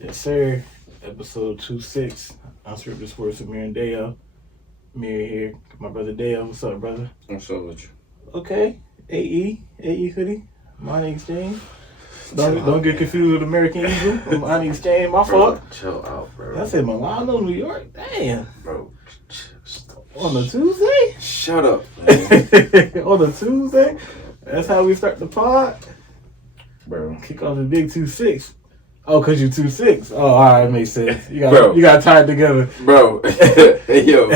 Yes, sir. Episode 26. Unscripted Sports with Mir and Dale. Mir here. My brother Dale. What's up, brother? What's up with you? Okay. AE hoodie. Money Exchange. Don't get confused with American Eagle. Money Exchange. My fault. Chill out, bro. I said Milano, New York. Damn. Bro. On a Tuesday? Shut up, man. On a Tuesday? That's how we start the pod? Bro. Kick off the big 2-6. Oh, because you 2-6. Oh, all right, makes sense. You got tied together. Bro. Hey, yo.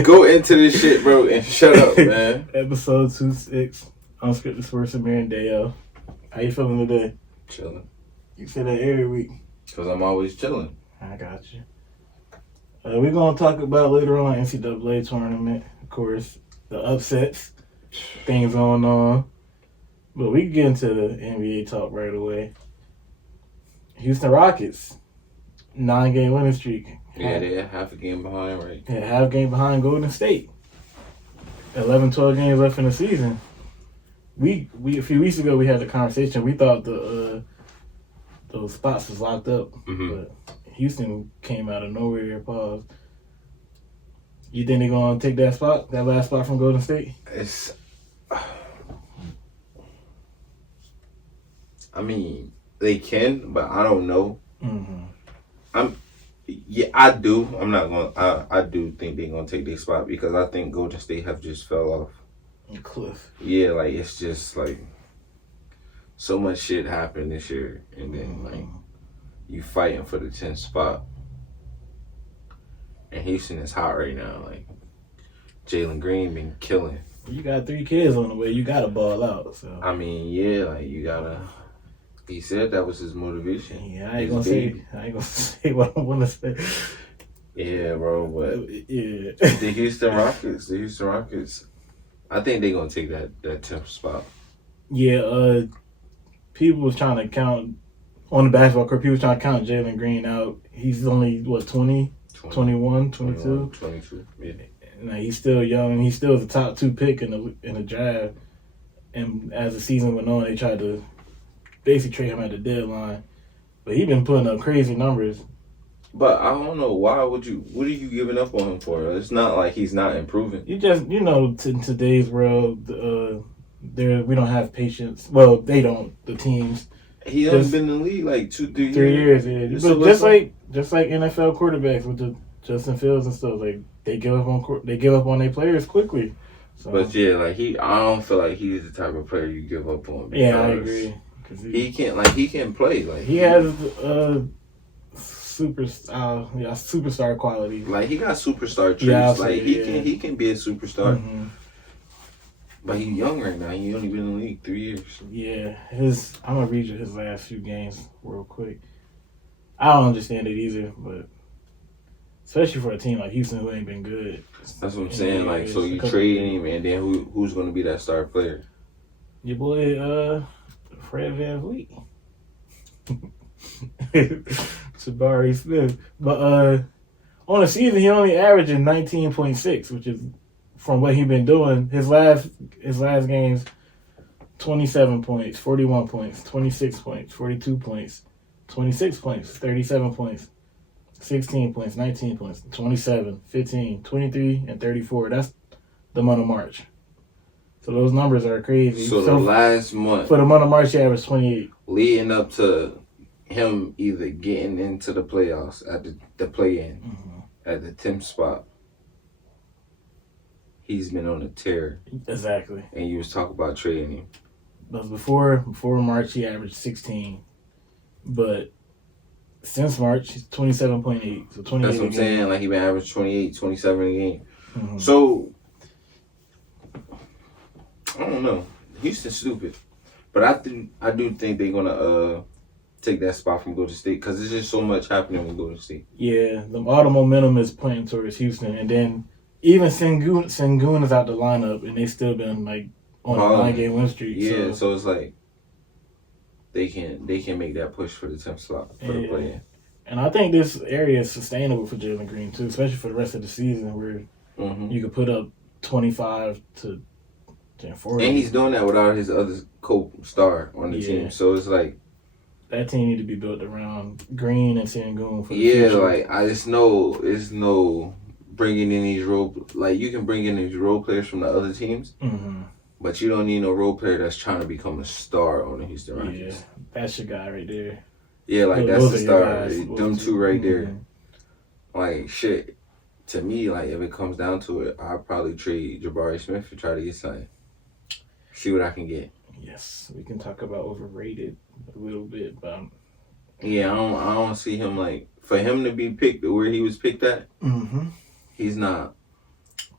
Go into this shit, bro, and shut up, man. Episode 26. Unscripted Sports with Mir and Dale. How you feeling today? Chilling. You say that every week. Because I'm always chilling. I got you. We're going to talk about later on NCAA tournament, of course, the upsets, things going on. But we can get into the NBA talk right away. Houston Rockets, 9-game winning streak. Yeah, they're half a game behind, right? Yeah, half game behind Golden State. 11, 12 games left in the season. We a few weeks ago we had a conversation. We thought those spots was locked up, but Houston came out of nowhere. Pause. You think they're gonna take that last spot from Golden State? I mean, they can, but I don't know. Mm-hmm. I do. I'm not gonna. I do think they're gonna take their spot because I think Golden State have just fell off. Cliff. Yeah, like it's just like so much shit happened this year, and then like you fighting for the 10th spot, and Houston is hot right now. Like Jalen Green been killing. You got 3 kids on the way. You gotta ball out. So I mean, yeah, like you gotta. He said that was his motivation. Yeah, I ain't gonna say what I want to say. Yeah, bro, but yeah, the Houston Rockets. I think they're gonna take that 10th spot. Yeah, people was trying to count on the basketball court. People was trying to count Jalen Green out. He's only 20, 21, 22. 22. Yeah. And he's still young. He's still the top 2 pick in the draft. And as the season went on, they tried to basically trade him at the deadline. But he been putting up crazy numbers. But I don't know, what are you giving up on him for? It's not like he's not improving. You just, in today's world, we don't have patience. Well, they don't, the teams. He hasn't been in the league like 2-3 years. 3 years, yeah. But just like NFL quarterbacks with the Justin Fields and stuff, like they give up on their players quickly. So. But yeah, like I don't feel like he's the type of player you give up on. Yeah, I agree. He can play. Like he has superstar qualities. Like he got superstar traits. Yeah, like he can be a superstar. Mm-hmm. But he's young right now. He only been in the league 3 years. Yeah, I'm gonna read you his last few games real quick. I don't understand it either, but especially for a team like Houston who ain't been good. That's what I'm saying. Like, so you trade him, and then who's gonna be that star player? Your boy, Fred VanVleet. Jabari Smith. But on the season, he only averaging 19.6, which is from what he been doing. His last games, 27 points, 41 points, 26 points, 42 points, 26 points, 37 points, 16 points, 19 points, 27, 15, 23, and 34. That's the month of March. So those numbers are crazy. So the last month. For the month of March, he averaged 28. Leading up to him either getting into the playoffs at the play-in, at the 10th spot, he's been on a tear. Exactly. And you was talking about trading him. But before March, he averaged 16. But since March, he's 27.8. So 28. That's what I'm saying. Like, he been averaging 28, 27 a game. Mm-hmm. So, I don't know. Houston's stupid. But I do think they're going to take that spot from Golden State because there's just so much happening with Golden State. Yeah, all the momentum is pointing towards Houston. And then even Sengun is out the lineup, and they still been, like, on a 9-game win streak. Yeah, so it's like they can make that push for the 10th spot for the play-in. And I think this area is sustainable for Jalen Green, too, especially for the rest of the season where you could put up 25 to 40. And he's doing that without his other co-star on the team. So it's like that team need to be built around Green and Sengun for the Yeah, future. like it's no bringing in these role, like you can bring in these role players from the other teams, but you don't need no role player that's trying to become a star on the Houston Rockets. Yeah, that's your guy right there. Yeah, like that's the star. Guys. Them two right there. Like shit. To me, like if it comes down to it, I'd probably trade Jabari Smith to try to get something. See what I can get. Yes, we can talk about overrated a little bit, but yeah, I don't see him like for him to be picked where he was picked at. He's not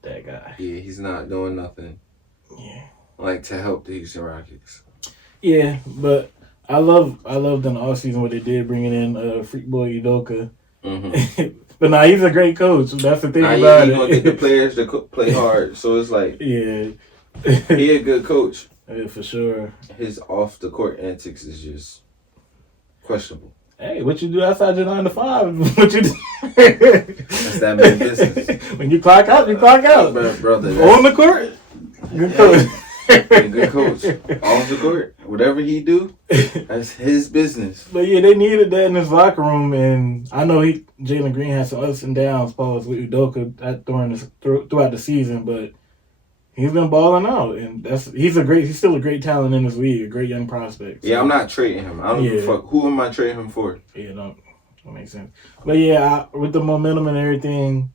that guy. Yeah, he's not doing nothing. Yeah, like to help the Houston Rockets. Yeah, but I loved in the offseason what they did bringing in Freak Boy Udoka. But nah, he's a great coach. That's the thing about it. He's gonna get the players to play hard. So it's like, yeah, he a good coach. Yeah, for sure. His off the court antics is just questionable. Hey, what you do outside your 9 to 5? What you do? That's that man's business. When you clock out, you clock out. Brother, on the court, good coach. Good coach. Off the court, whatever he do, that's his business. But yeah, they needed that in his locker room, and I know Jalen Green had some ups and downs, with Udoka throughout the season, but he's been balling out, and he's still a great talent in this league, a great young prospect. So. Yeah, I'm not trading him. I don't give a fuck. Who am I trading him for? Yeah, that makes sense. But yeah, with the momentum and everything,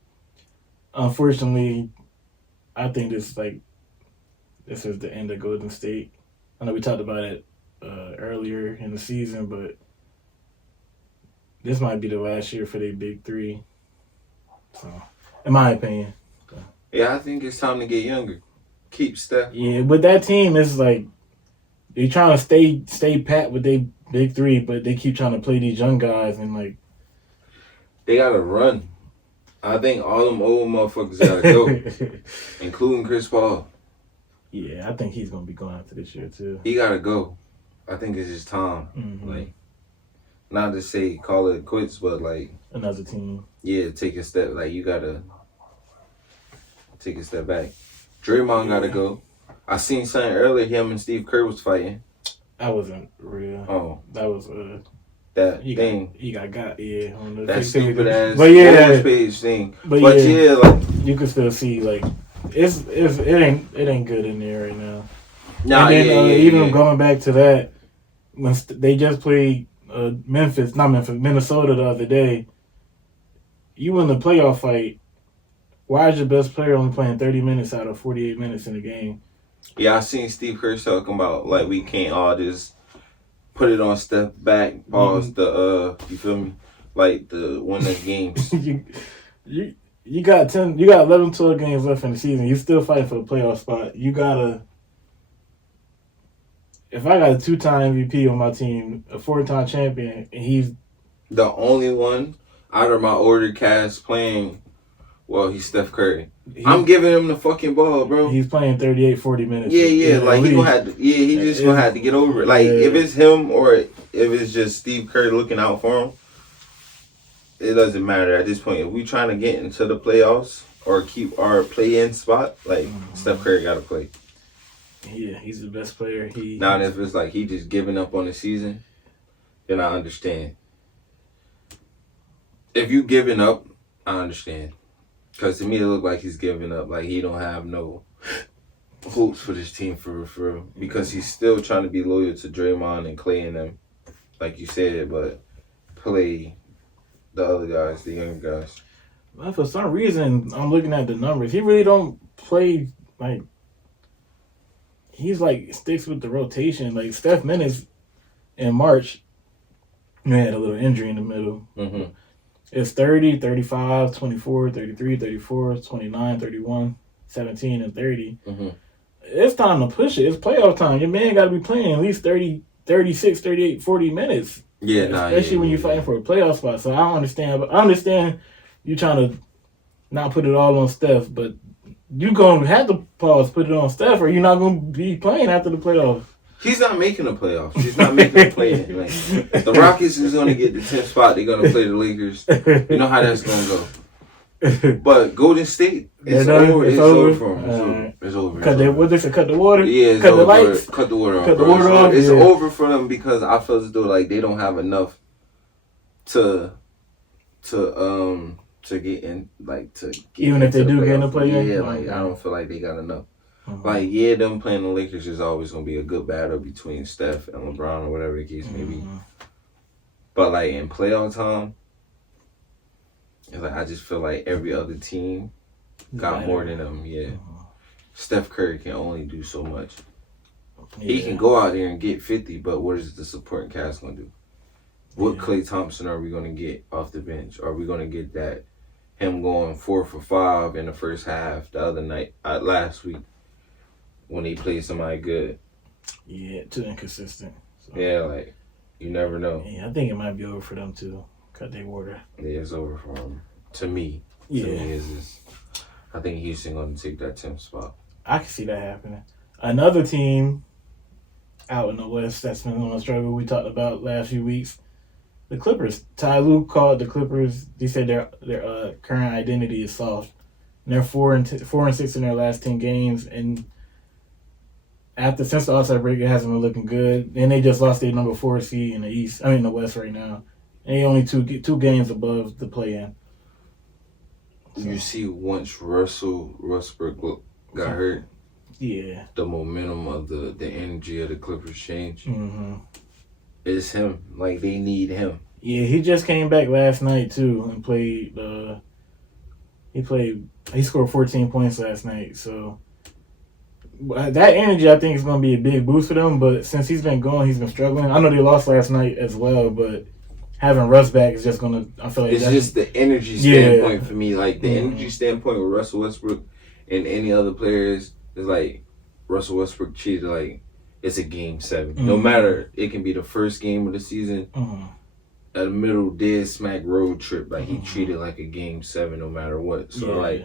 unfortunately, I think this is the end of Golden State. I know we talked about it earlier in the season, but this might be the last year for their big three. So, in my opinion. So. Yeah, I think it's time to get younger. Keep Steph. Yeah, but that team is like they trying to stay pat with their big three, but they keep trying to play these young guys and like they gotta run. I think all them old motherfuckers gotta go, including Chris Paul. Yeah, I think he's gonna be going after this year too. He gotta go. I think it's just time. Like, not to say call it quits, but like another team. Yeah, take a step. Like you gotta take a step back. Draymond gotta go. I seen something earlier. Him and Steve Kerr was fighting. That wasn't real. Oh, that was that thing. He got on the that stupid ass page thing. But yeah, like you can still see like it ain't good in there right now. Nah, and then even going back to that, when they just played Minnesota the other day. You in the playoff fight. Why is your best player only playing 30 minutes out of 48 minutes in the game? Yeah, I seen Steve Kerr talking about like we can't all just put it on step back, pause the you feel me? Like the one of the games. you got 11, 12 games left in the season. You still fighting for a playoff spot. You gotta. If I got a 2-time MVP on my team, a 4-time champion, and he's the only one out of my order cast playing. Well, he's Steph Curry. I'm giving him the fucking ball, bro. He's playing 38, 40 minutes. Yeah. Like he gonna have to. Yeah, he just gonna have to get over it. Like if it's him or if it's just Steve Kerr looking out for him, it doesn't matter at this point. If we trying to get into the playoffs or keep our play-in spot, like Steph Curry gotta play. Yeah, he's the best player. Now, if it's like he just giving up on the season, then I understand. If you giving up, I understand. Because to me, it looked like he's giving up. Like, he don't have no hopes for this team for real. Because he's still trying to be loyal to Draymond and Clay and them, like you said, but play the other guys, the younger guys. Well, for some reason, I'm looking at the numbers. He really don't play, like, he's, like, sticks with the rotation. Like, Steph minutes in March, he had a little injury in the middle. It's 30, 35, 24, 33, 34, 29, 31, 17, and 30. It's time to push it. It's playoff time. Your man got to be playing at least 30, 36, 38, 40 minutes. Yeah, especially when you're fighting for a playoff spot. So I don't understand. But I understand you trying to not put it all on Steph, but you're going to have to put it on Steph, or you're not going to be playing after the playoffs. He's not making the playoffs. He's not making the play-in. Like, the Rockets is going to get the 10th spot. They're going to play the Lakers. You know how that's going to go. But Golden State, it's over. It's over for them. It's over. What they say? Cut the water. Yeah, it's cut over. the lights. Cut the water off. Cut the water off. It's over for them because I feel as though like they don't have enough to get in, like to get even if they do get in the play. Yeah, like I don't feel like they got enough. Like them playing the Lakers is always gonna be a good battle between Steph and LeBron or whatever the case may be. But like in playoff time, it's like I just feel like every other team got more than them. Yeah, Steph Curry can only do so much. Yeah. He can go out there and get 50, but what is the supporting cast gonna do? What Klay Thompson are we gonna get off the bench? Are we gonna get that him going 4 for 5 in the first half the other night last week when he played somebody good? Yeah, too inconsistent. So. Yeah, like you never know. Yeah, I think it might be over for them to cut their water. Yeah, it's over for them. To me, I think Houston gonna take that 10th spot. I can see that happening. Another team out in the West that's been on a struggle we talked about last few weeks. The Clippers. Ty Lue called the Clippers. He said their current identity is soft. And they're 4-6 in their last 10 games, and since the All-Star break, it hasn't been looking good. And they just lost their number 4 seed in the East. I mean, the West right now. And they only two games above the play-in. So. You see, once Russell Westbrook got hurt, the momentum of the energy of the Clippers changed. It's him. Like, they need him. Yeah, he just came back last night, too, and played. He scored 14 points last night. So, that energy, I think, is going to be a big boost for them. But since he's been gone, he's been struggling. I know they lost last night as well, but having Russ back is just going to, I feel like it's just the energy standpoint for me. Like, the energy standpoint with Russell Westbrook and any other players is like, Russell Westbrook cheated, like, it's a game 7. No matter, it can be the first game of the season, a middle dead smack road trip. Like, he treated like a game 7 no matter what. So, like,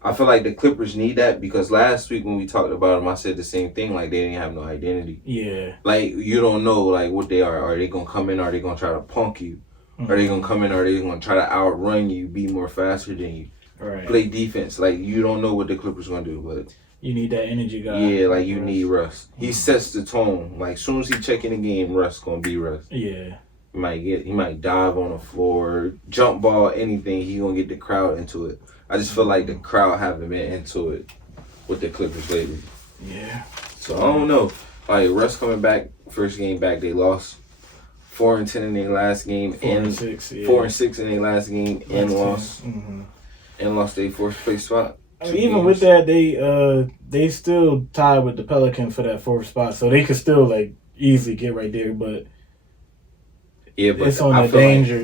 I feel like the Clippers need that because last week when we talked about them, I said the same thing. Like, they didn't have no identity. Yeah. Like, you don't know, like, what they are. Are they going to come in? Are they going to try to punk you? Are they going to come in? Are they going to try to outrun you, be more faster than you? Right. Play defense. Like, you don't know what the Clippers going to do, but... You need that energy guy. Yeah, like you need Russ. He sets the tone. Like soon as he check in the game, Russ gonna be Russ. Yeah. He might dive on the floor, jump ball, anything. He gonna get the crowd into it. I just feel like the crowd haven't been into it with the Clippers lately. Yeah. So I don't know. Like Russ coming back, first game back, they lost 4-10 in their last game, 4-6 in their last game, and lost their 4th place spot. I mean, even with that, they still tied with the Pelicans for that 4th spot, so they could still like easily get right there. But it's on the danger.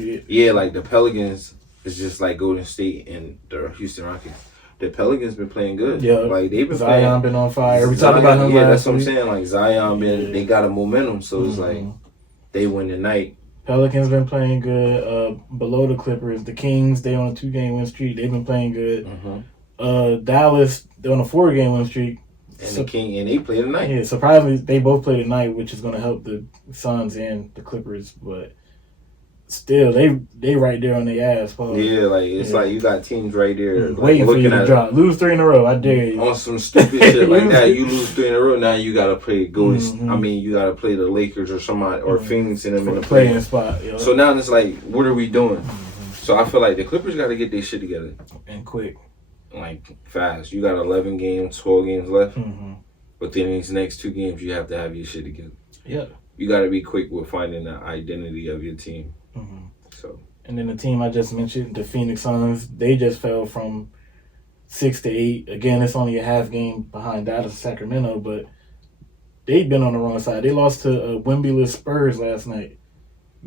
Like the Pelicans is just like Golden State and the Houston Rockets. The Pelicans been playing good. Yeah, like they've been Zion been on fire. We talked about him. Yeah, that's what I'm saying. Like Zion they got a momentum, so it's like they win tonight. Pelicans been playing good. Below the Clippers, the Kings they on a 2-game win streak. They've been playing good. Dallas, they're on a 4-game win streak. And they play tonight. Yeah, surprisingly, they both play tonight, which is going to help the Suns and the Clippers. But still, they right there on their ass. Paul. Yeah, like it's like you got teams right there like, waiting for you to drop. Lose 3 in a row. I dare you. On some stupid shit like that, you lose 3 in a row. Now you got to play Golden. I mean, you got to play the Lakers or somebody or Phoenix and them in the playing spot. Yeah. So now it's like, what are we doing? So I feel like the Clippers got to get their shit together and quick. Like fast. You got 11 games, 12 games left. But then these next 2 games, you have to have your shit together. Yeah. You got to be quick with finding the identity of your team. So. And then the team I just mentioned, the Phoenix Suns, they just fell from 6 to 8. Again, it's only a half game behind Dallas and Sacramento, but they've been on the wrong side. They lost to Wemby-less Spurs last night.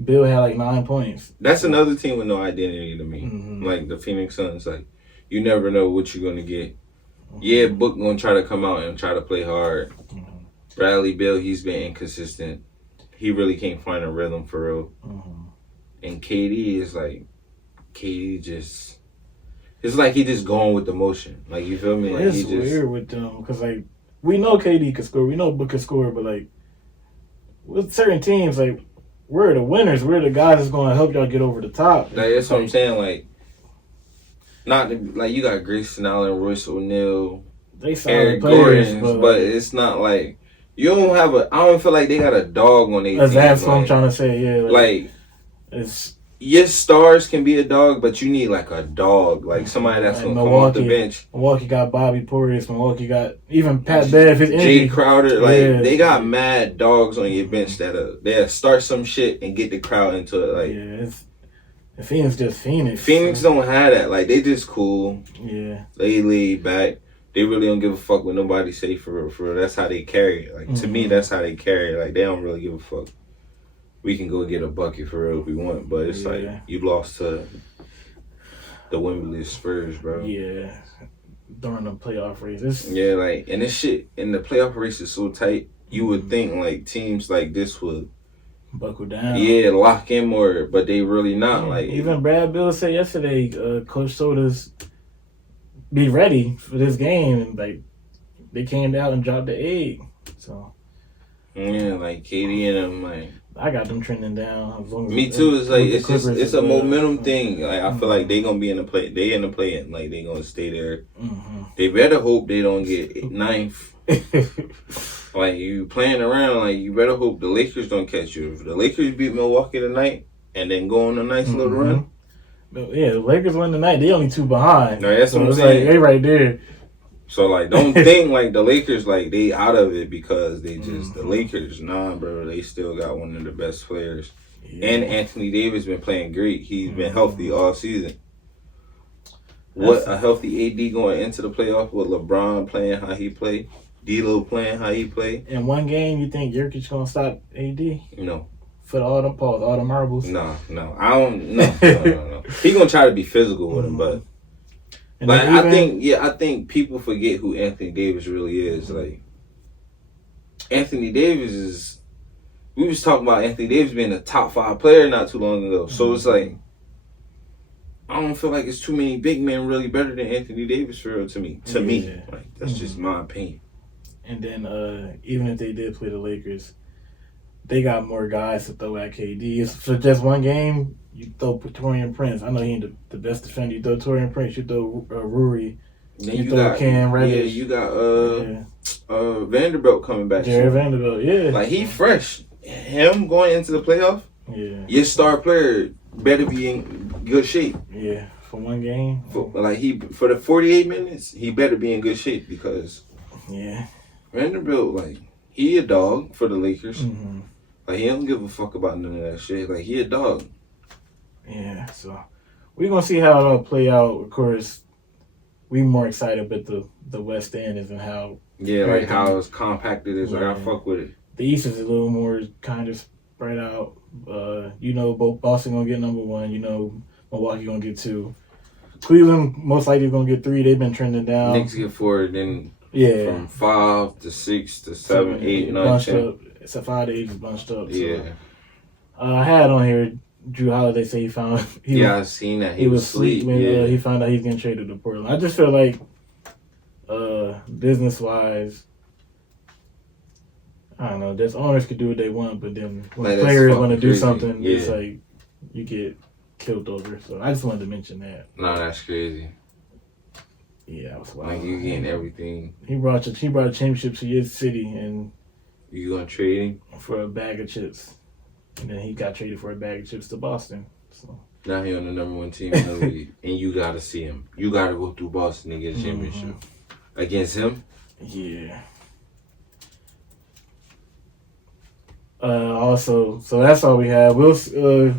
Bill had like 9 points. That's another team with no identity to me. Like the Phoenix Suns, like. You never know what you're going to get. Yeah, Book going to try to come out and try to play hard. Bradley Beal, he's been inconsistent. He really can't find a rhythm for real. And KD is like, it's like he just going with the motion. Like, you feel me? Like it's weird with them because, like, we know KD could score. We know Book could score, but, like, with certain teams, like, we're the winners. We're the guys that's going to help y'all get over the top. Like, that's what I'm saying. Like, Not to, like you got Grayson Allen, Royce O'Neal, They solid Eric players, Gordon, but it's not like you don't have a. I don't feel like they got a dog on their team. That's what I'm trying to say. Yeah, like it's. Yes, stars can be a dog, but you need like a dog, like somebody that's gonna come off the bench. Milwaukee got Bobby Portis. Milwaukee got even Pat Bev. His Jay Crowder. Like they got mad dogs on your bench that start some shit and get the crowd into it. Like Phoenix just Phoenix. Phoenix don't have that. Like they just cool. Yeah, they laid back. They really don't give a fuck what nobody say for real. That's how they carry it. Like to me, that's how they carry it. Like they don't really give a fuck. We can go get a bucket for real if we want, but it's like you lost to the Wemby-less Spurs, bro. Yeah, during the playoff race. Like, and this shit, and the playoff race is so tight, you would think, like, teams like this would buckle down. Yeah, lock in more, but they really not. Like even Brad Bill said yesterday, Coach Soda's be ready for this game, and, like, they came out and dropped the egg, so. Yeah, like, KD and them, like. I got them trending down. As long as me too. It's like it's a momentum thing. Like I feel like they gonna be in the play. They in the play. Like they gonna stay there. Mm-hmm. They better hope they don't get ninth. Like you playing around. Like you better hope the Lakers don't catch you. If the Lakers beat Milwaukee tonight and then go on a nice little run. Yeah, the Lakers win tonight. They only 2 behind. No, that's what I'm saying. Like, they right there. So, like, don't think, like, the Lakers, like, they out of it because they just, the Lakers, nah, bro, they still got one of the best players. Yeah. And Anthony Davis been playing great. He's been healthy all season. What a healthy AD going into the playoff with LeBron playing how he played, D'Lo playing how he played. In one game, you think Jokic going to stop AD? No. For all the marbles? No. I don't, no. He going to try to be physical with him, but. Like I think people forget who Anthony Davis really is. Like Anthony Davis is. We was talking about Anthony Davis being a top 5 player not too long ago. So it's like I don't feel like it's too many big men really better than Anthony Davis for real to me. To me, like that's just my opinion. And then even if they did play the Lakers, they got more guys to throw at KD. It's for just one game. You throw Taurean Prince. I know he ain't the best defender. You throw Taurean Prince. You throw Rui. Then you throw Cam Reddish. Yeah, you got Vanderbilt coming back. Jared Vanderbilt, yeah. Like he fresh. Him going into the playoff. Yeah. Your star player better be in good shape. Yeah, for one game. For the 48 minutes, he better be in good shape because. Yeah. Vanderbilt, like he a dog for the Lakers. Mm-hmm. Like he don't give a fuck about none of that shit. Like he a dog. Yeah, so we're gonna see how it'll play out. Of course, we more excited with the West End is and how like how it's compacted is. Like I fuck with it. The East is a little more kind of spread out. Both Boston gonna get number 1. Milwaukee gonna get 2. Cleveland most likely gonna get 3. They've been trending down. Knicks get 4. Then from 5 to 6 to 7, 8, 9, 10. It's 5 to 8 is bunched up. So. Yeah. I had on here. Jrue Holiday say he found. I seen that he was asleep when he found out he's getting traded to Portland. I just feel like, business wise, I don't know. Just owners could do what they want, but then when players want to do something, it's like you get killed over. So I just wanted to mention that. No, that's crazy. Yeah, that was wild. Like you getting everything. He brought a championship to your city, and you gonna trade him for a bag of chips. And then he got traded for a bag of chips to Boston. So now he on the number 1 team in the league, and you gotta see him. You gotta go through Boston and get a championship against him. Yeah. Also, so that's all we have. We'll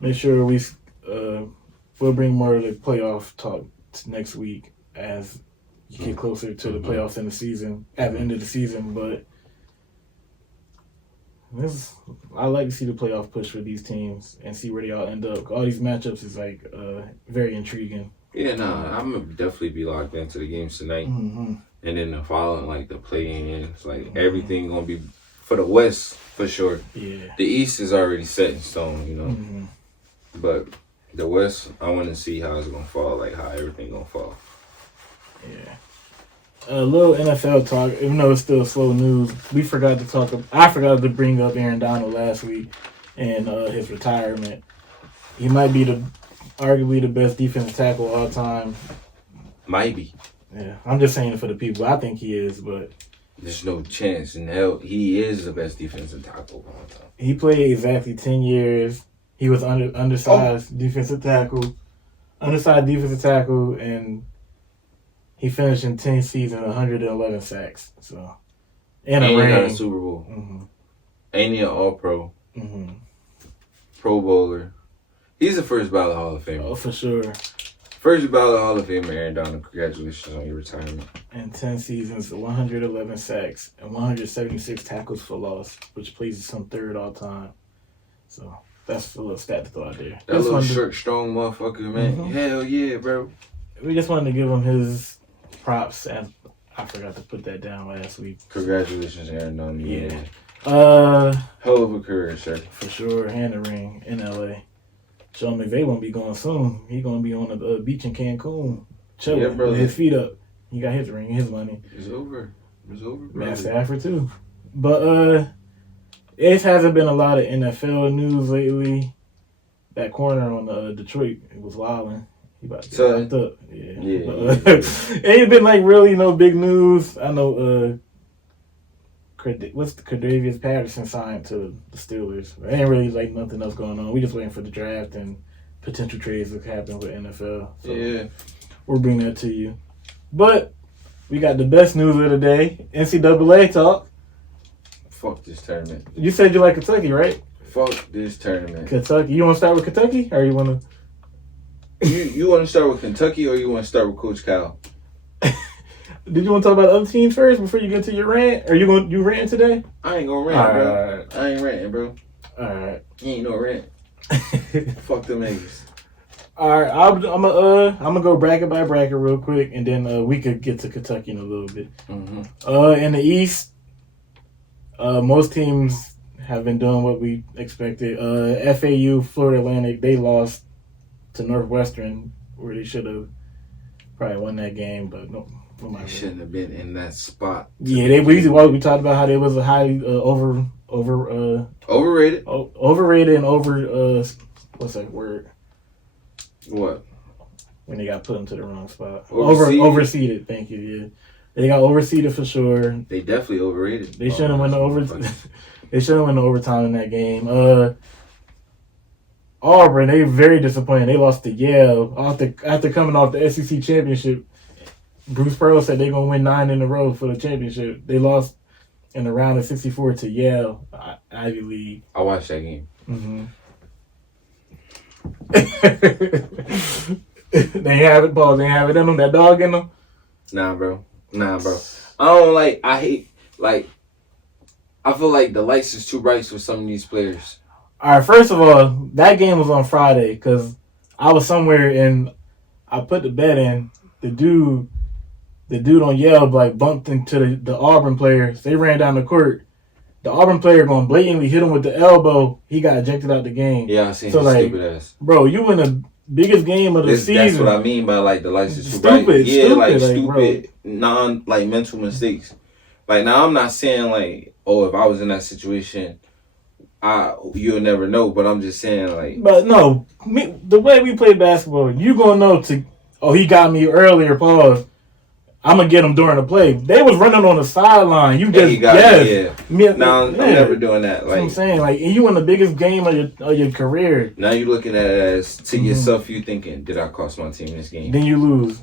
make sure we'll bring more of the playoff talk next week as you get closer to the playoffs in the season at the end of the season, but. I like to see the playoff push for these teams and see where they all end up. All these matchups is like very intriguing. Yeah, I'm gonna definitely be locked into the games tonight, and then the following like the play-in. It's like everything gonna be for the West for sure. Yeah, the East is already set in stone, but the West, I want to see how it's gonna fall, like how everything gonna fall. Yeah. A little NFL talk, even though it's still slow news. I forgot to bring up Aaron Donald last week and his retirement. He might be the arguably the best defensive tackle of all time. Might be. Yeah, I'm just saying it for the people. I think he is, but there's no chance in hell he is the best defensive tackle of all time. He played exactly 10 years. He was undersized defensive tackle, and he finished in 10 seasons, 111 sacks. So, and he ring. got a Super Bowl. Mm-hmm. Ain't he an All-Pro? Mm-hmm. Pro Bowler. He's the first ballot Hall of Famer. Oh, for sure. First ballot Hall of Famer, Aaron Donald. Congratulations on your retirement. And 10 seasons, 111 sacks, and 176 tackles for loss, which places him third all time. So that's a little stat to throw out there. That little short, strong motherfucker, man. Mm-hmm. Hell yeah, bro. We just wanted to give him his props, and I forgot to put that down last week. Congratulations, Aaron Donald. Yeah. Hell of a career, sir. For sure, and the ring in LA. Sean McVay won't be going soon. He's gonna be on the beach in Cancun, chilling with his feet up. He got his ring, his money. It's over. Matt Stafford too. But it hasn't been a lot of NFL news lately. That corner on Detroit, it was wilding. He about to get locked up. Yeah. Ain't been like really no big news. I know. What's the Tre'Davious Patterson signed to the Steelers? There ain't really like nothing else going on. We just waiting for the draft and potential trades that happen with NFL. So yeah, we'll bring that to you. But we got the best news of the day: NCAA talk. Fuck this tournament. You said you like Kentucky, right? Fuck this tournament. Kentucky. You want to start with Kentucky, or you want to? You want to start with Kentucky, or you want to start with Coach Cal? Did you want to talk about other teams first before you get to your rant? Are you ranting today? I ain't gonna rant, bro. Right. I ain't ranting, bro. All right. You ain't no rant. Fuck them niggas. All right, I'm gonna go bracket by bracket real quick, and then we could get to Kentucky in a little bit. Mm-hmm. In the East, most teams have been doing what we expected. FAU, Florida Atlantic, they lost to Northwestern, where they should have probably won that game, but no. They shouldn't have been in that spot. Yeah, we talked about how they was a highly overrated. Overrated and what's that word? What? When they got put into the wrong spot. Overseeded. Thank you. Yeah, they got overseeded for sure. They definitely overrated. They shouldn't win the They shouldn't win the overtime in that game. Auburn, they very disappointed. They lost to Yale after coming off the SEC championship. Bruce Pearl said they're going to win 9 in a row for the championship. They lost in the round of 64 to Yale, Ivy League. I watched that game. Mm-hmm. They have it, Paul. They have it in them. That dog in them? Nah, bro. I feel like the lights is too bright for some of these players. All right, first of all, that game was on Friday because I was somewhere and I put the bet in. The dude on Yale bumped into the Auburn players. They ran down the court. The Auburn player going blatantly hit him with the elbow. He got ejected out the game. Yeah, I seen his stupid ass. Bro, you in the biggest game of the season. That's what I mean by the lights is too bright. Yeah, stupid, mental mistakes. Now I'm not saying if I was in that situation, you'll never know. But I'm just saying But no, the way we play basketball, you gonna know he got me earlier. Pause. I'm gonna get him during the play. They was running on the sideline. You just I'm never doing that. That's what I'm saying. You in the biggest game of your career. Now you looking at it as to yourself. You thinking, did I cost my team this game? Then you lose.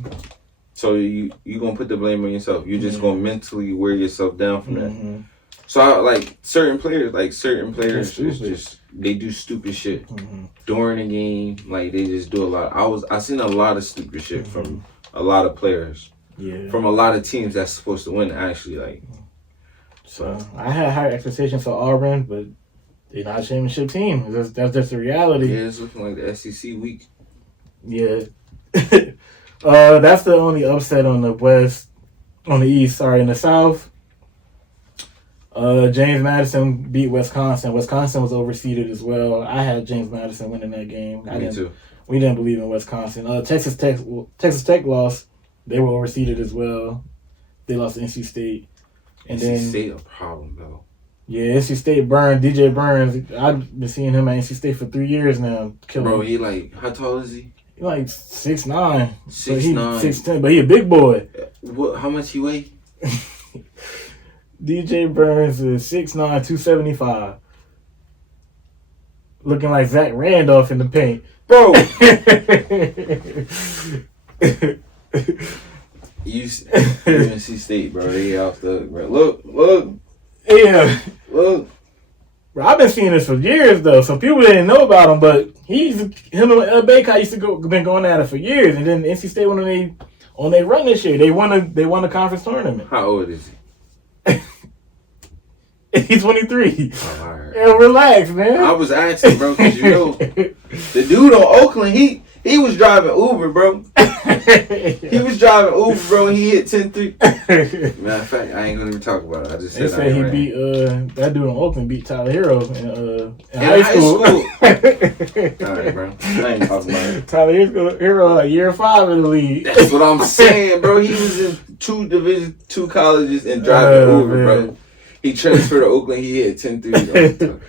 So you gonna put the blame on yourself. You just gonna mentally wear yourself down from that. So certain players just they do stupid shit during the game. They just do a lot. I seen a lot of stupid shit from a lot of players. Yeah. From a lot of teams that's supposed to win, actually, So I had higher expectations for Auburn, but they're not a championship team. That's just the reality. Yeah, it's looking like the SEC week. Yeah. That's the only upset on the East. Sorry, in the South. James Madison beat Wisconsin. Wisconsin was overseeded as well. I had James Madison winning that game. Me too. We didn't believe in Wisconsin. Texas Tech lost. They were overseeded as well. They lost to NC State. And NC State a problem, though. Yeah, NC State DJ Burns. I've been seeing him at NC State for 3 years now. Bro, he how tall is he? He like 6'9". 6'9". 6'10", but he a big boy. What? How much he weigh? DJ Burns is 6'9", 275. Looking like Zach Randolph in the paint. Bro. UNC State, bro. They off the bro. Look. Yeah. Look. Bro, I've been seeing this for years though, so people didn't know about him. But him and Baycott used to been going at it for years, and then NC State on they run this year. They won the conference tournament. How old is he? He's 23. Oh, all right. Yeah, relax, man. I was asking, bro, because the dude on Oakland, he was driving Uber, bro. He was driving Uber, bro, and he hit 10-3. Matter of fact, I ain't gonna even talk about it. I just said they say he beat that dude on Oakland beat Tyler Hero in high school. All right, bro. I ain't talking about it. Tyler Hero like year 5 in the league. That's what I'm saying, bro. He was in 2 Division II colleges and driving Uber, bro. He transferred to Oakland. He hit 10-3.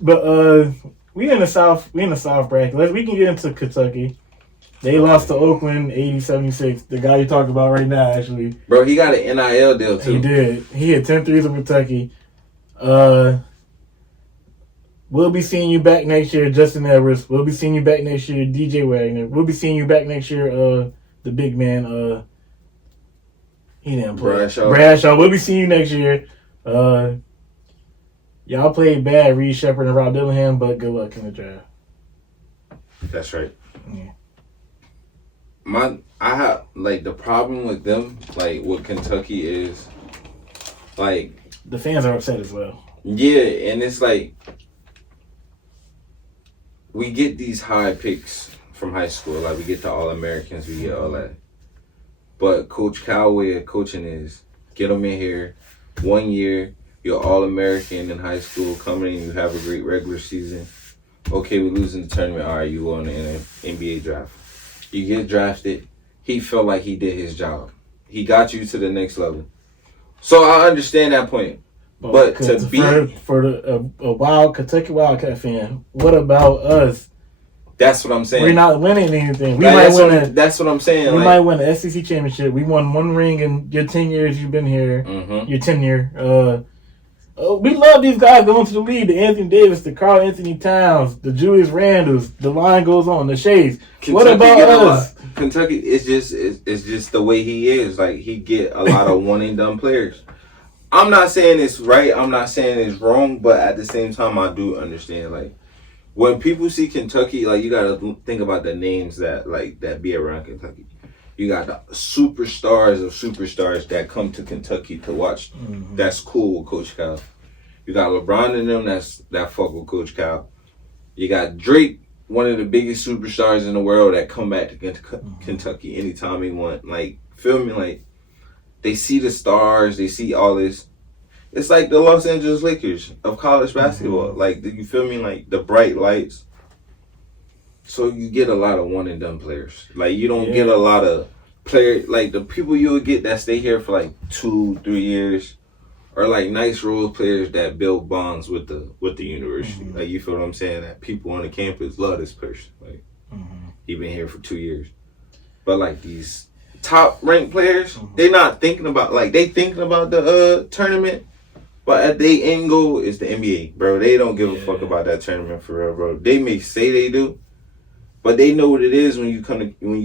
But we in the South bracket. We can get into Kentucky. They lost to Oakland 80-76. The guy you talked about right now, actually. Bro, he got an NIL deal too. He did. He hit 10 threes in Kentucky. We'll be seeing you back next year, Justin Edwards. We'll be seeing you back next year, DJ Wagner. We'll be seeing you back next year, the big man. He didn't play. Bradshaw. We'll be seeing you next year. Y'all played bad, Reed Shepherd and Rob Dillingham, but good luck in the draft. That's right. Yeah. I have the problem with them, with Kentucky is the fans are upset as well. Yeah, and it's we get these high picks from high school, we get the All-Americans, we get all that. But Coach Cal way of coaching is get them in here 1 year. You're All-American in high school. Coming in, you have a great regular season. Okay, we're losing the tournament. All right, you go in the NBA draft. You get drafted. He felt like he did his job. He got you to the next level. So I understand that point. But to be for a Kentucky Wildcat fan, what about us? That's what I'm saying. We're not winning anything. That's what I'm saying. We might win the SEC championship. We won 1 ring in your 10 years you've been here. Mm-hmm. Your tenure. We love these guys going to the league. The Anthony Davis, the Karl Anthony Towns, the Julius Randles. The line goes on. The Shades. What about us? Kentucky is just the way he is. He get a lot of one and done players. I'm not saying it's right. I'm not saying it's wrong. But at the same time, I do understand. When people see Kentucky, you gotta think about the names that be around Kentucky. You got the superstars of superstars that come to Kentucky to watch. Mm-hmm. That's cool with Coach Cal. You got LeBron and them that fuck with Coach Cal. You got Drake, one of the biggest superstars in the world, that come back to Kentucky anytime he want. Feel me? They see the stars, they see all this. It's like the Los Angeles Lakers of college basketball. Mm-hmm. You feel me? The bright lights. So you get a lot of one and done players. You don't get a lot of players. The people you would get that stay here for 2-3 years are nice role players that build bonds with the university. Mm-hmm. You feel what I'm saying? That people on the campus love this person. He been here for 2 years. But these top ranked players, they're not thinking about they thinking about the tournament. But at their end goal is the NBA, bro. They don't give a fuck about that tournament for real, bro. They may say they do, but they know what it is when you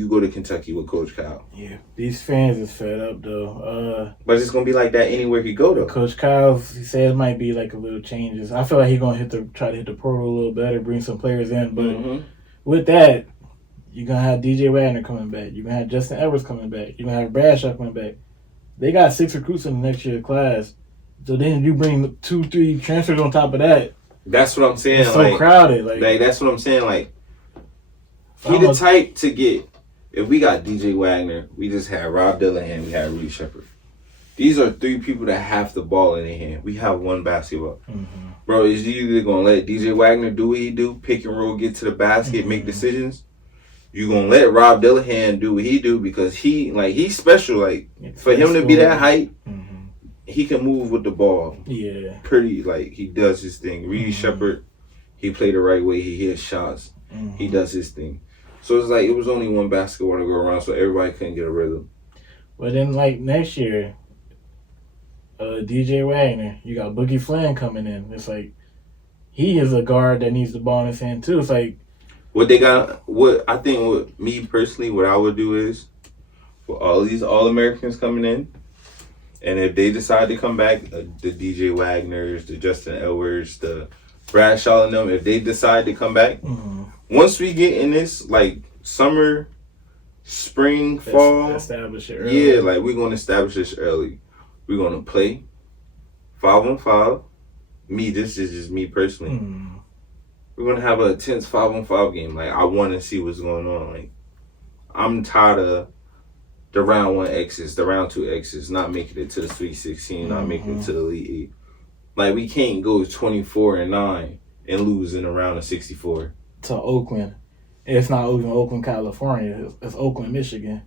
go to Kentucky with Coach Kyle. Yeah, these fans is fed up though. But it's gonna be like that anywhere he go though. Coach Kyle, he says might be a little changes. I feel like he's gonna try to hit the portal a little better, bring some players in. But with that, you're gonna have DJ Wagner coming back. You're gonna have Justin Edwards coming back. You're gonna have Bradshaw coming back. They got 6 recruits in the next year class. So then you bring 2-3 transfers on top of that. That's what I'm saying. It's so crowded. That's what I'm saying. He the type to get. If we got DJ Wagner, we just had Rob Dillingham, we had Reed Shepherd. These are 3 people that have the ball in their hand. We have 1 basketball. Mm-hmm. Bro, is you either gonna let DJ Wagner do what he do, pick and roll, get to the basket, make decisions? You gonna let Rob Dillingham do what he do because he's special. For him to be that height. Mm-hmm. He can move with the ball. Yeah. Pretty, he does his thing. Reed Shepherd, he played the right way. He hits shots. Mm-hmm. He does his thing. So it's like it was only one basketball to go around, so everybody couldn't get a rhythm. But then, like, next year, DJ Wagner, you got Boogie Flynn coming in. It's like, he is a guard that needs the ball in his hand, too. It's like, What I think, what me personally, what I would do is, for all these All-Americans coming in, and if they decide to come back, the DJ Wagners, the Justin Edwards, the Brad Shaw and them, if they decide to come back, once we get in this, like, summer, spring, fall, establish it early. Yeah, like, we're going to establish this early. We're going to play 5-on-5. This is just me personally. We're going to have an intense 5-on-5 game. Like, I want to see what's going on. Like, I'm tired of the round 1 exits, the round 2 exits, not making it to the Sweet 16, not making it to the Elite 8. Like, we can't go 24-9 and lose in a round of 64. To Oakland. It's not even Oakland, California. It's Oakland, Michigan.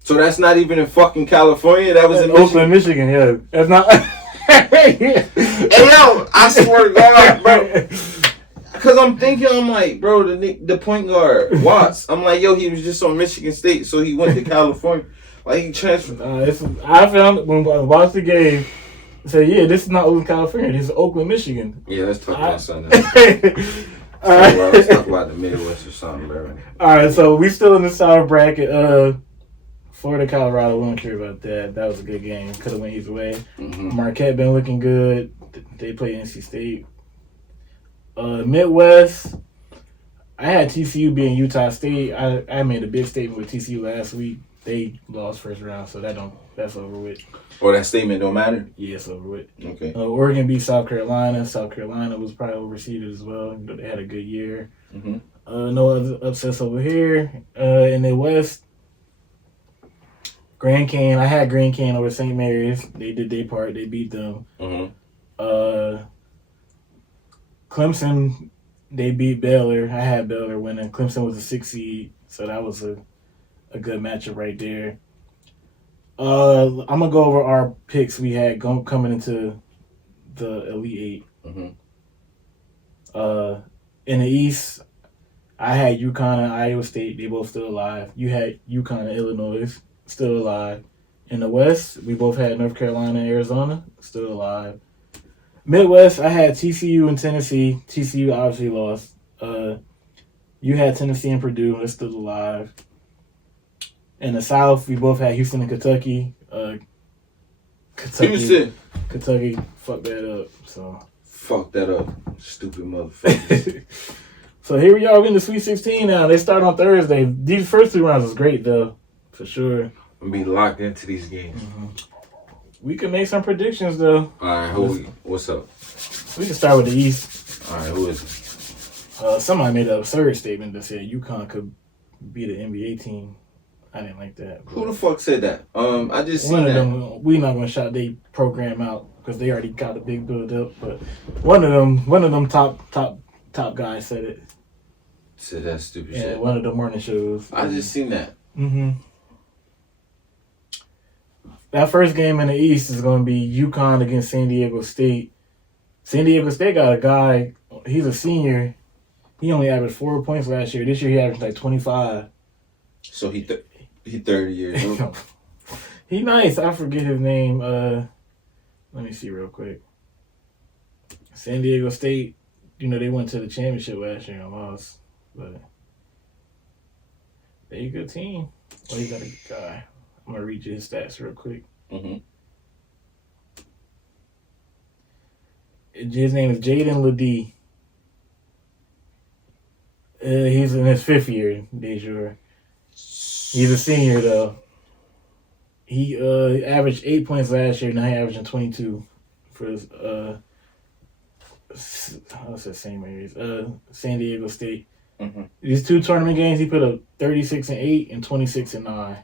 So that's not even in fucking California? That was in Oakland, Michigan, yeah. That's not... Hey, yo, I swear to God, bro. Because I'm like, bro, the point guard, Watts. I'm like, yo, he was just on Michigan State, so he went to California. Like, he transferred. I found, when I watched the game, I said, yeah, this is not Oakland, California. This is Oakland, Michigan. Yeah, let's talk about something else. Let's talk about the Midwest or something, bro. All right, so we still in the south bracket. Florida, Colorado, we don't care about that. That was a good game. Could have went either way. Marquette been looking good. They play NC State. Midwest, I had TCU being Utah State. I made a big statement with TCU last week. They lost first round, so that's over with. Oh, that statement don't matter? Yeah, it's over with. Okay. Oregon beat South Carolina. South Carolina was probably overseeded as well. They had a good year. No other upsets over here. In the West, Grand Canyon. I had Grand Canyon over St. Mary's. They did their part. They beat them. Clemson, they beat Baylor. I had Baylor winning. Clemson was a 6 seed, so that was a good matchup right there. I'm gonna go over our picks we had coming into the Elite 8. In the East, I had UConn and Iowa State. They both still alive. You had UConn and Illinois still alive. In the West, we both had North Carolina and Arizona still alive. Midwest, I had TCU and Tennessee. TCU obviously lost. You had Tennessee and Purdue. They're still alive. In the South, we both had Houston and Kentucky. Kentucky fucked that up. So fuck that up, stupid motherfuckers. So here we are. We're in the Sweet 16 now. They start on Thursday. These first 2 rounds was great though, for sure. I'm gonna be locked into these games. We can make some predictions though. All right, what's up? We can start with the East. All right, who is it? Somebody made an absurd statement that said UConn could beat an NBA team. I didn't like that. Who the fuck said that? I just seen that. We not gonna shout their program out because they already got a big build up. But one of them top guys said it. Said that stupid shit. Yeah, one of the morning shows. I just seen that. That first game in the East is going to be UConn against San Diego State. San Diego State got a guy. He's a senior. He only averaged 4 points last year. This year he averaged like 25. So he 30 years old. He nice. I forget his name. Let me see real quick. San Diego State, they went to the championship last year and lost. But they a good team. Well, he got a good guy. I'm going to read you his stats real quick. His name is Jaden Ledee. He's in his 5th year, Dejure. He's a senior, though. He averaged 8 points last year, now he's averaging 22 for his, same areas, San Diego State. These 2 tournament games, he put up 36-8 and 26-9.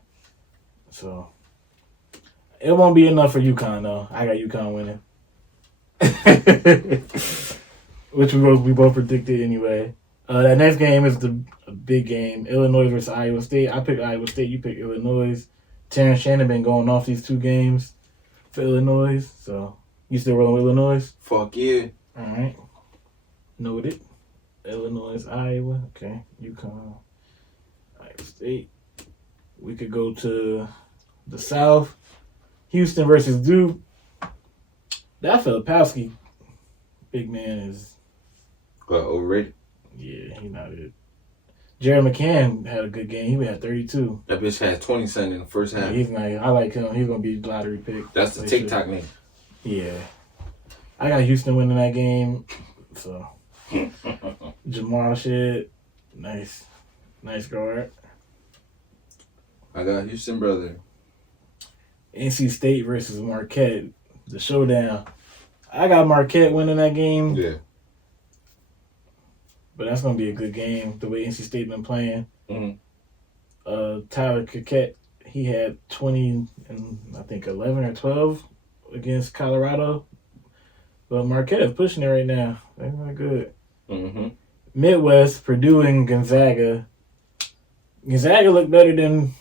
So, it won't be enough for UConn, though. I got UConn winning. Which we both predicted anyway. That next game is the big game. Illinois versus Iowa State. I picked Iowa State. You picked Illinois. Terrence Shannon been going off these 2 games for Illinois. So, you still rolling with Illinois? Fuck yeah. All right. Noted. Illinois, Iowa. Okay. UConn. State. We could go to the South. Houston versus Duke. That Filipowski big man is... What, overrated? Yeah, he's not it. Jared McCann had a good game. He had 32. That bitch had 20 in the first half. Yeah, he's nice. I like him. He's going to be a lottery pick. That's the TikTok name. Yeah. I got Houston winning that game. So, Jamal shit. Nice guard. I got Houston, brother. NC State versus Marquette. The showdown. I got Marquette winning that game. Yeah. But that's going to be a good game, the way NC State been playing. Mm-hmm. Tyler Coquette, he had 20 and I think 11 or 12 against Colorado. But Marquette is pushing it right now. They're not good. Mm-hmm. Midwest, Purdue and Gonzaga. Gonzaga looked better than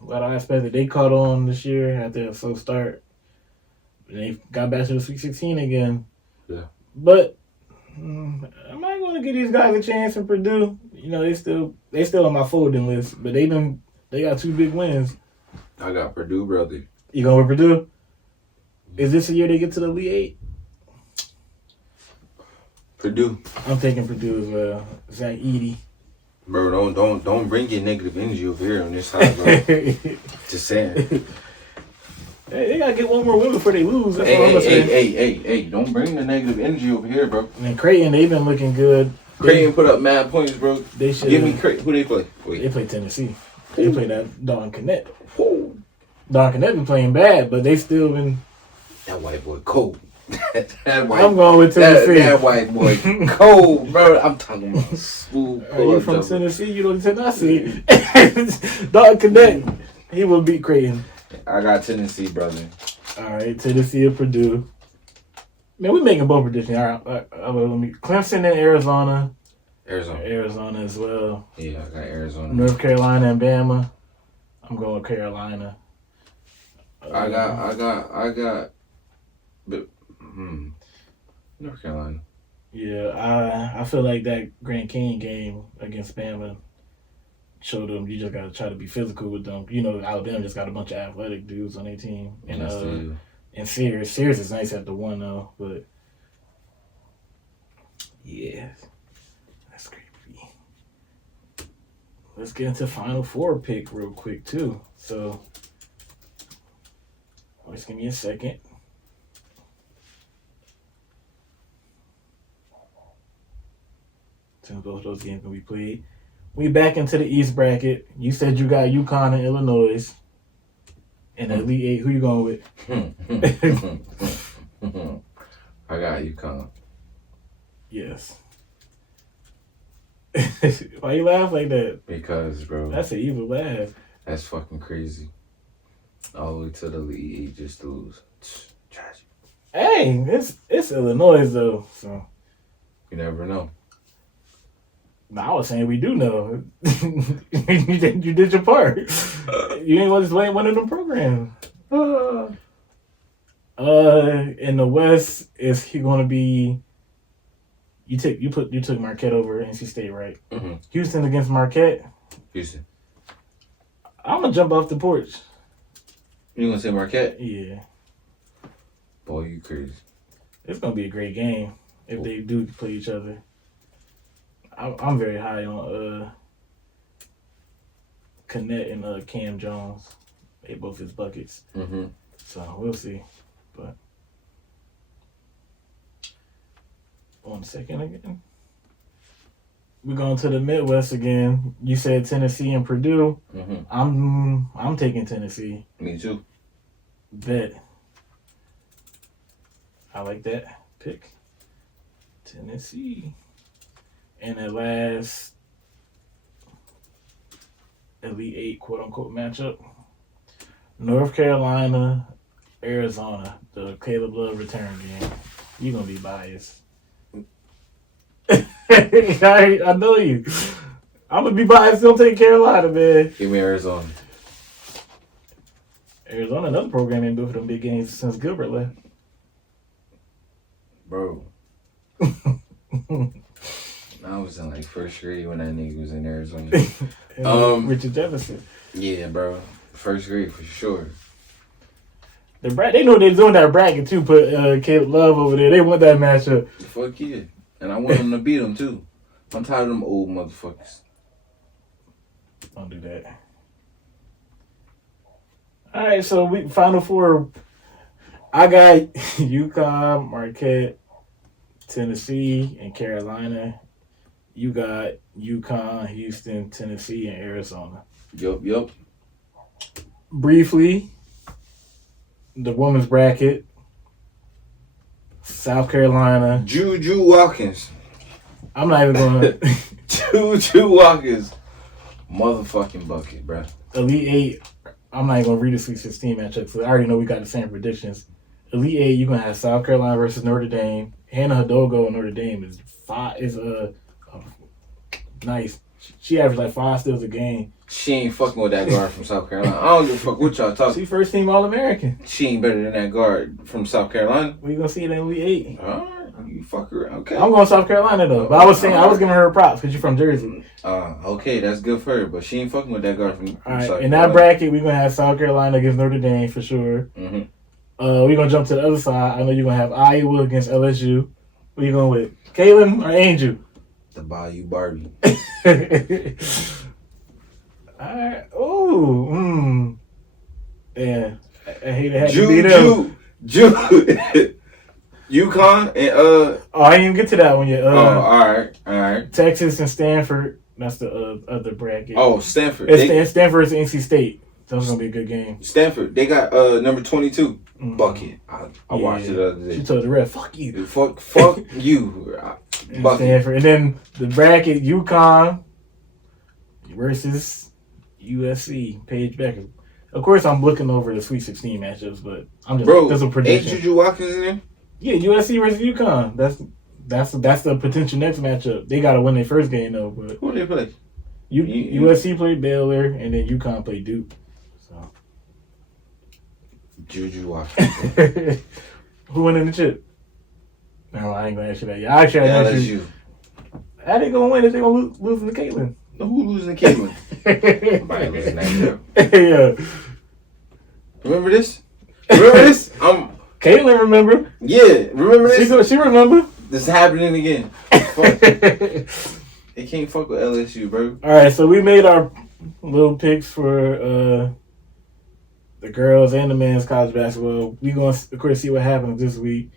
what I expected. They caught on this year after a slow start. They got back to the Sweet 16 again. Yeah. But am I going to give these guys a chance in Purdue? You know, they still on my folding list, but they got 2 big wins. I got Purdue, brother. You going with Purdue? Is this the year they get to the Elite Eight? Purdue. I'm taking Purdue as well. Zach Edey. Bro, don't bring your negative energy over here on this side, bro. Just saying. They gotta get one more win before they lose. That's what I'm saying. Hey, don't bring the negative energy over here, bro. And Creighton, they've been looking good. Creighton put up mad points, bro. They should give me Creighton. Who they play? Wait. They play Tennessee. They play that Don Connect. Don Connect been playing bad, but they still been. That white boy cold. I'm going with Tennessee. That white boy cold, bro. I'm talking about smooth. Are you from Tennessee? You know Tennessee. Don Connect, he will beat Creighton. I got Tennessee, brother. All right, Tennessee or Purdue. Man, we making both predictions. All right, let me. Clemson and Arizona. Arizona as well. Yeah, I got Arizona. North Carolina and Bama. I'm going with Carolina. I got. But, North Carolina. Yeah, I feel like that Grand Canyon game against Bama showed them you just got to try to be physical with them. You know, Alabama just got a bunch of athletic dudes on their team. And Sears is nice at the 1 though, but yeah, that's creepy. Let's get into Final Four pick real quick too. So, just give me a second. Since both of those games can be played. We back into the East bracket. You said you got UConn and Illinois. And the Elite Eight, who you going with? I got UConn. Yes. Why you laugh like that? Because, bro. That's an evil laugh. That's fucking crazy. All the way to the Elite Eight just to lose. Tragic. Hey, it's Illinois though, so. You never know. No, I was saying we do know. You did your part. You ain't want to play one of them programs. In the West, is he going to be? You took Marquette over NC State, right? Mm-hmm. Houston against Marquette. Houston. I'm gonna jump off the porch. You gonna say Marquette? Yeah. Boy, you crazy. It's gonna be a great game if they do play each other. I'm very high on Connect and Cam Jones. They both his buckets. Mm-hmm. So we'll see. But 1 second again. We're going to the Midwest again. You said Tennessee and Purdue. Mm-hmm. I'm taking Tennessee. Me too. Bet. I like that pick. Tennessee. And the last Elite Eight, quote unquote, matchup. North Carolina, Arizona, the Caleb Love return game. You're going to be biased. I know you. I'm going to be biased. Don't take Carolina, man. Give me Arizona. Arizona, another program ain't been for them big games since Gilbert left. Bro. Nah, I was in like first grade when that nigga was in Arizona. Richard Jefferson. Yeah, bro. First grade for sure. They know they're doing that bracket too. Put Caleb Love over there. They want that matchup. Fuck yeah. And I want them to beat them too. I'm tired of them old motherfuckers. Don't do that. All right, so we Final Four. I got UConn, Marquette, Tennessee, and Carolina. You got UConn, Houston, Tennessee, and Arizona. Yup. Briefly, the women's bracket. South Carolina. Jrue Watkins. I'm not even going to. Jrue Watkins. Motherfucking bucket, bruh. Elite Eight. I'm not even going to read the Sweet 16 matchup, so I already know we got the same predictions. Elite Eight, you're going to have South Carolina versus Notre Dame. Hannah Hidalgo and Notre Dame is nice. She averaged like 5 steals a game. She ain't fucking with that guard from South Carolina. I don't give a fuck what y'all talking. She first team All-American. She ain't better than that guard from South Carolina. We gonna see it in Elite Eight. Alright, you fuck her. Okay. I'm going South Carolina though, but I was saying I was giving her props because she's from Jersey. Okay, that's good for her, but she ain't fucking with that guard from All right, South in Carolina. that bracket, we're gonna have South Carolina against Notre Dame for sure. Mm-hmm. We're gonna jump to the other side. I know you're gonna have Iowa against LSU. What you going with, Kaylin or Angel? The Bayou Barbie. Alright. Ooh. Yeah. I hate to have to beat them. Jrue. UConn and Oh, I didn't even get to that one yet. alright. Texas and Stanford. That's the other bracket. Oh, Stanford. Stanford is NC State. That's gonna be a good game. Stanford. They got number 22. Mm-hmm. Bucket. I watched it the other day. She told the ref, "Fuck you." Fuck you. Bucket. Stanford. And then the bracket, UConn versus USC. Paige Becker. Of course, I'm looking over the Sweet 16 matchups, but I'm just that's a prediction. Ain't Jrue Watkins in there? Yeah, USC versus UConn. That's the potential next matchup. They got to win their first game though. But who they play? USC played Baylor, and then UConn played Duke. So Jrue Watkins. Who won in the chip? No, I ain't gonna ask you that. Yeah, I actually asked you. How they gonna win if they gonna losing to Caitlin? Who losing to Caitlin? Nobody losing that girl. Yeah. Remember this? Caitlin remember? Yeah, remember this? She remember? This is happening again. Fuck. They can't fuck with LSU, bro. All right, so we made our little picks for the girls and the men's college basketball. We gonna of course see what happens this week,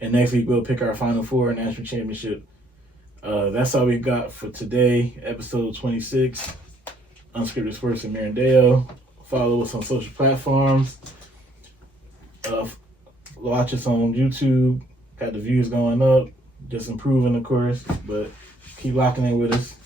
and next week we'll pick our Final Four national championship. That's all we got for today, episode 26. Unscripted Sports and Mirandale. Follow us on social platforms. Watch us on YouTube. Got the views going up. Just improving, of course, but keep locking in with us.